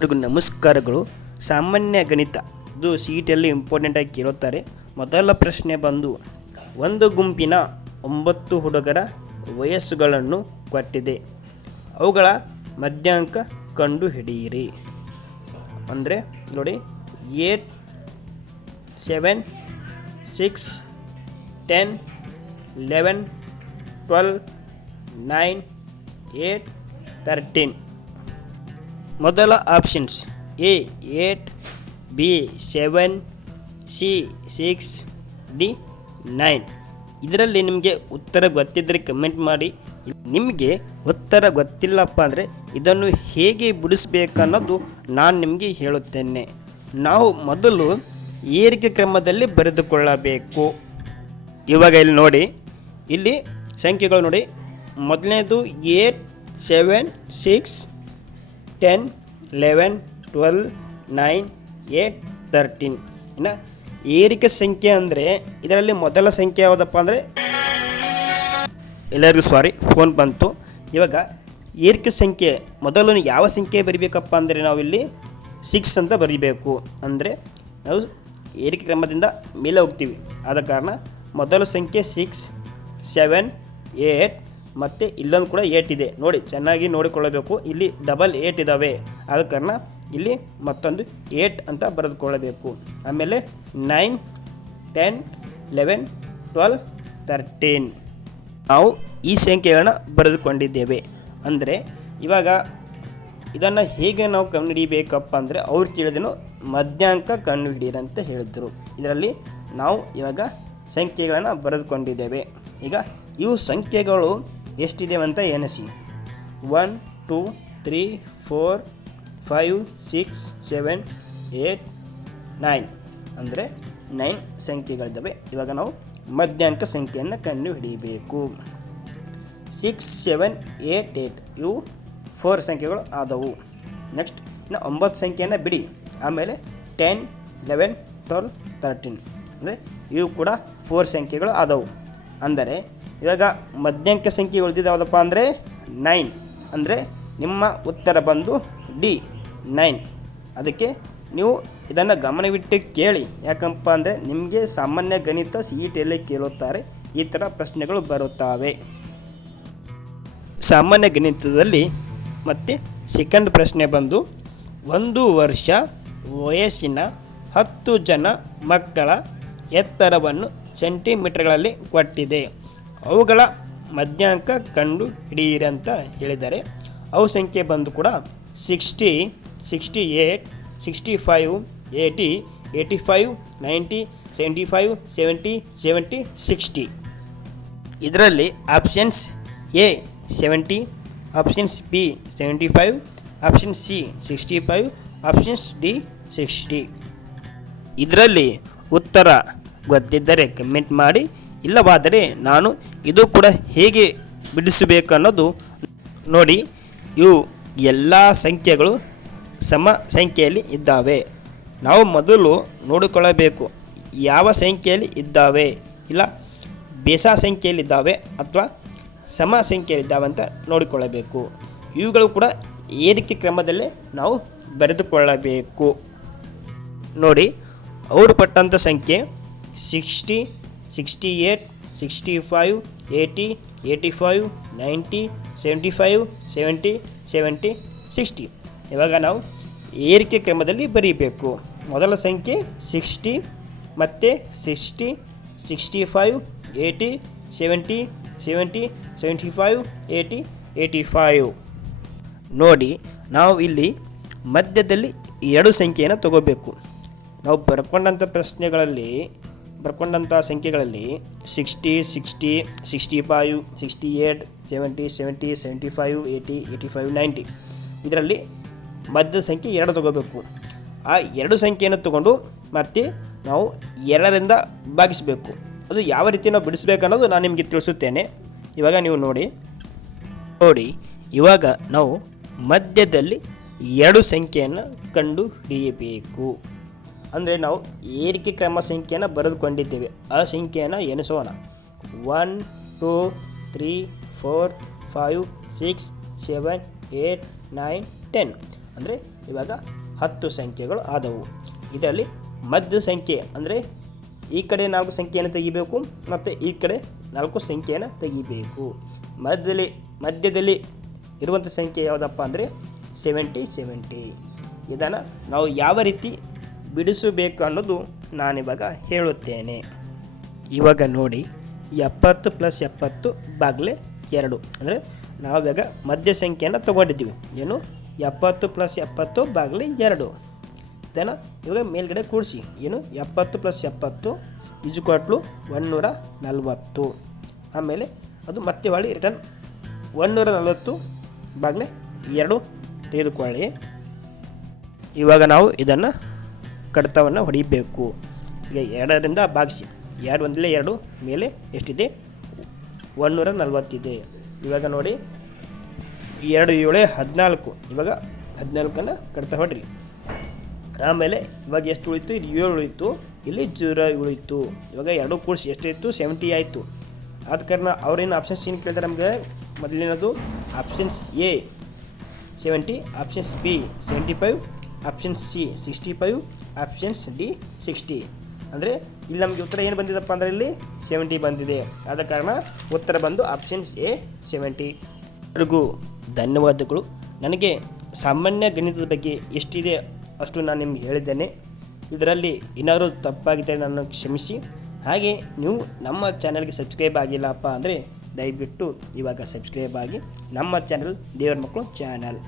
ಎಲ್ರಿಗೂ ನಮಸ್ಕಾರಗಳು. ಸಾಮಾನ್ಯ ಗಣಿತ. ಇದು ಸಿ ಇ ಟಿಯಲ್ಲಿ ಇಂಪಾರ್ಟೆಂಟಾಗಿ ಕೇಳುತ್ತಾರೆ. ಮೊದಲ ಪ್ರಶ್ನೆ ಬಂದು, ಒಂದು ಗುಂಪಿನ ಒಂಬತ್ತು ಹುಡುಗರ ವಯಸ್ಸುಗಳನ್ನು ಕೊಟ್ಟಿದೆ. ಅವುಗಳ ಮಧ್ಯಾಂಕ ಕಂಡು ಹಿಡಿಯಿರಿ ಅಂದರೆ, ನೋಡಿ eight seven six ten eleven twelve nine eight thirteen ಮೊದಲ options A eight B seven C six D nine ಇದರಲ್ಲಿ ನಿಮಗೆ ಉತ್ತರ ಗೊತ್ತಿದ್ದರೆ ಕಮೆಂಟ್ ಮಾಡಿ. ನಿಮಗೆ ಉತ್ತರ ಗೊತ್ತಿಲ್ಲಪ್ಪ ಅಂದರೆ ಇದನ್ನು ಹೇಗೆ ಬಿಡಿಸ್ಬೇಕನ್ನೋದು ನಾನು ನಿಮಗೆ ಹೇಳುತ್ತೇನೆ. ನಾವು ಮೊದಲು ಏರಿಕೆ ಕ್ರಮದಲ್ಲಿ ಬರೆದುಕೊಳ್ಳಬೇಕು. ಇವಾಗ ಇಲ್ಲಿ ನೋಡಿ, ಇಲ್ಲಿ ಸಂಖ್ಯೆಗಳು ನೋಡಿ. ಮೊದಲನೇದು eight seven six ten eleven twelve nine eight thirteen ಇನ್ನು ಏರಿಕೆ ಸಂಖ್ಯೆ ಅಂದರೆ ಇದರಲ್ಲಿ ಮೊದಲ ಸಂಖ್ಯೆ ಯಾವುದಪ್ಪ ಅಂದರೆ ಎಲ್ಲರಿಗೂ ಸಾರಿ ಫೋನ್ ಬಂತು. ಇವಾಗ ಏರಿಕೆ ಸಂಖ್ಯೆ ಮೊದಲು ಯಾವ ಸಂಖ್ಯೆ ಬರಿಬೇಕಪ್ಪ ಅಂದರೆ ನಾವಿಲ್ಲಿ ಸಿಕ್ಸ್ ಅಂತ ಬರಿಬೇಕು. ಅಂದರೆ ನಾವು ಏರಿಕೆ ಕ್ರಮದಿಂದ ಮೇಲೆ ಹೋಗ್ತೀವಿ. ಆದ ಕಾರಣ ಮೊದಲ ಸಂಖ್ಯೆ ಸಿಕ್ಸ್ ಸೆವೆನ್ ಏಟ್ ಮತ್ತು ಇಲ್ಲೊಂದು ಕೂಡ ಏಟ್ ಇದೆ. ನೋಡಿ, ಚೆನ್ನಾಗಿ ನೋಡಿಕೊಳ್ಳಬೇಕು. ಇಲ್ಲಿ ಡಬಲ್ ಏಟ್ ಇದ್ದಾವೆ ಆದ ಕಾರಣ ಇಲ್ಲಿ ಮತ್ತೊಂದು ಏಟ್ ಅಂತ ಬರೆದುಕೊಳ್ಳಬೇಕು. ಆಮೇಲೆ nine ten eleven twelve thirteen ನಾವು ಈ ಸಂಖ್ಯೆಗಳನ್ನ ಬರೆದುಕೊಂಡಿದ್ದೇವೆ. ಅಂದರೆ ಇವಾಗ ಇದನ್ನು ಹೇಗೆ ನಾವು ಕಂಡುಹಿಡಿಯಬೇಕಪ್ಪ ಅಂದರೆ ಅವ್ರು ಕೇಳಿದನು ಮಧ್ಯಾಂಕ ಕಂಡುಹಿಡಿಯಿರಿ ಅಂತ ಹೇಳಿದರು. ಇದರಲ್ಲಿ ನಾವು ಇವಾಗ ಸಂಖ್ಯೆಗಳನ್ನು ಬರೆದುಕೊಂಡಿದ್ದೇವೆ. ಈಗ ಇವು ಸಂಖ್ಯೆಗಳು ಎಷ್ಟಿದೆ ಅಂತ one two three four five six seven eight nine ಅಂದರೆ ನೈನ್ ಸಂಖ್ಯೆಗಳಿದ್ದಾವೆ. ಇವಾಗ ನಾವು ಮಧ್ಯಾಂಕ ಸಂಖ್ಯೆಯನ್ನು ಕಂಡು ಹಿಡಿಯಬೇಕು ಸಿಕ್ಸ್ ಸೆವೆನ್ ಏಟ್ ಏಟ್ ಇವು ಫೋರ್ ಸಂಖ್ಯೆಗಳು ಆದವು. ನೆಕ್ಸ್ಟ್ ಇನ್ನು ಒಂಬತ್ತು ಸಂಖ್ಯೆಯನ್ನು ಬಿಡಿ. ಆಮೇಲೆ ಟೆನ್ ಲೆವೆನ್ ಟ್ವೆಲ್ ತರ್ಟೀನ್ ಅಂದರೆ ಇವು ಕೂಡ ಫೋರ್ ಸಂಖ್ಯೆಗಳು ಆದವು. ಅಂದರೆ ಇವಾಗ ಮಧ್ಯಂಕ ಸಂಖ್ಯೆ ಉಳಿದಿದ್ದು ಯಾವುದಪ್ಪ ಅಂದರೆ ನೈನ್. ಅಂದರೆ ನಿಮ್ಮ ಉತ್ತರ ಬಂದು ಡಿ, ನೈನ್. ಅದಕ್ಕೆ ನೀವು ಇದನ್ನು ಗಮನವಿಟ್ಟು ಕೇಳಿ. ಯಾಕಪ್ಪ ಅಂದರೆ ನಿಮಗೆ ಸಾಮಾನ್ಯ ಗಣಿತ ಸಿ ಇ ಕೇಳುತ್ತಾರೆ. ಈ ಥರ ಪ್ರಶ್ನೆಗಳು ಬರುತ್ತವೆ. ಸಾಮಾನ್ಯ ಗಣಿತದಲ್ಲಿ ಮತ್ತು ಸೆಕೆಂಡ್ ಪ್ರಶ್ನೆ ಬಂದು ಒಂದು ವರ್ಷ ವಯಸ್ಸಿನ ಹತ್ತು ಜನ ಮಕ್ಕಳ ಎತ್ತರವನ್ನು ಸೆಂಟಿಮೀಟರ್ಗಳಲ್ಲಿ ಕೊಟ್ಟಿದೆ. ಅವುಗಳ ಮಧ್ಯಾಂಕ ಕಂಡು ಹಿಡಿಯಿರಿ ಅಂತ ಹೇಳಿದ್ದಾರೆ ಅವು ಸಂಖ್ಯೆ ಬಂದು ಕೂಡ sixty sixty eight sixty five eighty eighty five ninety seventy five seventy seventy sixty ಇದರಲ್ಲಿ options A seventy options B seventy five option C sixty five options D sixty ಇದರಲ್ಲಿ ಉತ್ತರ ಗೊತ್ತಿದ್ದರೆ ಕಮೆಂಟ್ ಮಾಡಿ. ಇಲ್ಲವಾದರೆ ನಾನು ಇದು ಕೂಡ ಹೇಗೆ ಬಿಡಿಸಬೇಕನ್ನೋದು ನೋಡಿ. ಇವು ಎಲ್ಲ ಸಂಖ್ಯೆಗಳು ಸಮ ಸಂಖ್ಯೆಯಲ್ಲಿ ಇದ್ದಾವೆ. ನಾವು ಮೊದಲು ನೋಡಿಕೊಳ್ಳಬೇಕು ಯಾವ ಸಂಖ್ಯೆಯಲ್ಲಿ ಇದ್ದಾವೆ ಇಲ್ಲ ಬೇಸ ಸಂಖ್ಯೆಯಲ್ಲಿದ್ದಾವೆ ಅಥವಾ ಸಮ ಸಂಖ್ಯೆಯಲ್ಲಿದ್ದಾವೆ ಅಂತ ನೋಡಿಕೊಳ್ಳಬೇಕು. ಇವುಗಳು ಕೂಡ ಏರಿಕೆ ಕ್ರಮದಲ್ಲೇ ನಾವು ಬರೆದುಕೊಳ್ಳಬೇಕು. ನೋಡಿ, ಅವರು ಪಟ್ಟಂಥ ಸಂಖ್ಯೆ sixty sixty eight sixty five eighty eighty five ninety seventy five seventy seventy sixty ಇವಾಗ ನಾವು ಏರಿಕೆ ಕ್ರಮದಲ್ಲಿ ಬರೀಬೇಕು. ಮೊದಲ ಸಂಖ್ಯೆ ಸಿಕ್ಸ್ಟಿ ಮತ್ತು sixty sixty five eighty seventy seventy seventy five eighty eighty five ನೋಡಿ, ನಾವು ಇಲ್ಲಿ ಮಧ್ಯದಲ್ಲಿ ಎರಡು ಸಂಖ್ಯೆಯನ್ನು ತಗೋಬೇಕು. ನಾವು ಬರ್ಕೊಂಡಂಥ ಪ್ರಶ್ನೆಗಳಲ್ಲಿ ಬರ್ಕೊಂಡಂಥ ಸಂಖ್ಯೆಗಳಲ್ಲಿ sixty sixty sixty five sixty eight seventy seventy seventy five eighty eighty five ninety ಇದರಲ್ಲಿ ಮಧ್ಯದ ಸಂಖ್ಯೆ ಎರಡು ತಗೋಬೇಕು. ಆ ಎರಡು ಸಂಖ್ಯೆಯನ್ನು ತಗೊಂಡು ಮತ್ತೆ ನಾವು ಎರಡರಿಂದ ಭಾಗಿಸಬೇಕು. ಅದು ಯಾವ ರೀತಿ ನಾವು ಬಿಡಿಸ್ಬೇಕು ಅನ್ನೋದು ನಾನು ನಿಮಗೆ ತಿಳಿಸುತ್ತೇನೆ. ಇವಾಗ ನೀವು ನೋಡಿ. ನೋಡಿ, ಇವಾಗ ನಾವು ಮಧ್ಯದಲ್ಲಿ ಎರಡು ಸಂಖ್ಯೆಯನ್ನು ಕಂಡು ಹಿಡಿಯಬೇಕು ಅಂದರೆ ನಾವು ಏರಿಕೆ ಕ್ರಮ ಸಂಖ್ಯೆಯನ್ನು ಬರೆದುಕೊಂಡಿದ್ದೇವೆ. ಆ ಸಂಖ್ಯೆಯನ್ನು ಎಣಿಸೋಣ. One two three four five six seven eight nine ten ಅಂದರೆ ಇವಾಗ ಹತ್ತು ಸಂಖ್ಯೆಗಳು ಆದವು. ಇದರಲ್ಲಿ ಮಧ್ಯ ಸಂಖ್ಯೆ ಅಂದರೆ ಈ ಕಡೆ ನಾಲ್ಕು ಸಂಖ್ಯೆಯನ್ನು ತೆಗಿಬೇಕು ಮತ್ತು ಈ ಕಡೆ ನಾಲ್ಕು ಸಂಖ್ಯೆಯನ್ನು ತೆಗಿಬೇಕು. ಮಧ್ಯದಲ್ಲಿ ಮಧ್ಯದಲ್ಲಿ ಇರುವಂಥ ಸಂಖ್ಯೆ ಯಾವುದಪ್ಪ ಅಂದರೆ ಸೆವೆಂಟಿ ಸೆವೆಂಟಿ ಇದನ್ನು ನಾವು ಯಾವ ರೀತಿ ಬಿಡಿಸಬೇಕು ಅನ್ನೋದು ನಾನಿವಾಗ ಹೇಳುತ್ತೇನೆ. ಇವಾಗ ನೋಡಿ, ಎಪ್ಪತ್ತು ಪ್ಲಸ್ ಎಪ್ಪತ್ತು ಬಾಗಿಲೆ ಎರಡು. ಅಂದರೆ ನಾವಿವಾಗ ಮಧ್ಯ ಸಂಖ್ಯೆಯನ್ನು ತಗೊಂಡಿದ್ದೀವಿ. ಏನು? ಎಪ್ಪತ್ತು ಪ್ಲಸ್ ಎಪ್ಪತ್ತು ಬಾಗಿಲೆ ಎರಡು. ಇದನ್ನು ಇವಾಗ ಮೇಲ್ಗಡೆ ಕೂಡಿಸಿ ಏನು? ಎಪ್ಪತ್ತು ಪ್ಲಸ್ ಎಪ್ಪತ್ತು ಇಜುಕೊಟ್ಲು ಒನ್ನೂರ ನಲ್ವತ್ತು ಆಮೇಲೆ ಅದು ಮತ್ತೆ ಹೊಳ್ಳಿ ರಿಟರ್ನ್ ಒನ್ನೂರ ನಲವತ್ತು ಬಾಗಿಲೆ ಎರಡು ತೆಗೆದುಕೊಳ್ಳಿ. ಇವಾಗ ನಾವು ಇದನ್ನು ಕಡತವನ್ನು ಹೊಡಿಬೇಕು. ಈಗ ಎರಡರಿಂದ ಭಾಗಿಸಿ. ಎರಡು ಒಂದಲೇ ಎರಡು, ಮೇಲೆ ಎಷ್ಟಿದೆ? ಒನ್ನೂರ ನಲ್ವತ್ತಿದೆ ಇವಾಗ ನೋಡಿ, ಎರಡು ಏಳೆ ಹದಿನಾಲ್ಕು. ಇವಾಗ ಹದಿನಾಲ್ಕನ್ನು ಕಡ್ತಾ ಹೊಡ್ರಿ. ಆಮೇಲೆ ಇವಾಗ ಎಷ್ಟು ಉಳಿತು? ಇದು ಏಳು ಉಳಿತು. ಇಲ್ಲಿ ಜೀರೋ ಉಳಿತು. ಇವಾಗ ಎರಡು ಕೂಡಿಸಿ ಎಷ್ಟಿತ್ತು ಸೆವೆಂಟಿ ಆಯಿತು. ಆದ ಕಾರಣ ಅವ್ರೇನು ಆಪ್ಷನ್ಸ್ ಏನು ಕೇಳ್ತಾರೆ ನಮಗೆ? ಮೊದಲಿನದು options A seventy options B seventy five options C sixty five options D sixty ಅಂದರೆ ಇಲ್ಲಿ ನಮಗೆ ಉತ್ತರ ಏನು ಬಂದಿದೆಪ್ಪ ಅಂದರೆ ಇಲ್ಲಿ ಸೆವೆಂಟಿ ಬಂದಿದೆ. ಆದ ಕಾರಣ ಉತ್ತರ ಬಂದು ಆಪ್ಷನ್ಸ್ ಎ ಸೆವೆಂಟಿ ಎಲ್ರಿಗೂ ಧನ್ಯವಾದಗಳು. ನನಗೆ ಸಾಮಾನ್ಯ ಗಣಿತದ ಬಗ್ಗೆ ಎಷ್ಟಿದೆ ಅಷ್ಟು ನಾನು ನಿಮ್ಗೆ ಹೇಳಿದ್ದೇನೆ. ಇದರಲ್ಲಿ ಏನಾದರೂ ತಪ್ಪಾಗಿದ್ದರೆ ನಾನು ಕ್ಷಮಿಸಿ. ಹಾಗೆ ನೀವು ನಮ್ಮ ಚಾನಲ್ಗೆ ಸಬ್ಸ್ಕ್ರೈಬ್ ಆಗಿಲ್ಲಪ್ಪ ಅಂದರೆ ದಯವಿಟ್ಟು ಇವಾಗ ಸಬ್ಸ್ಕ್ರೈಬ್ ಆಗಿ ನಮ್ಮ ಚಾನಲ್ ದೇವರ ಮಕ್ಕಳು ಚಾನಲ್.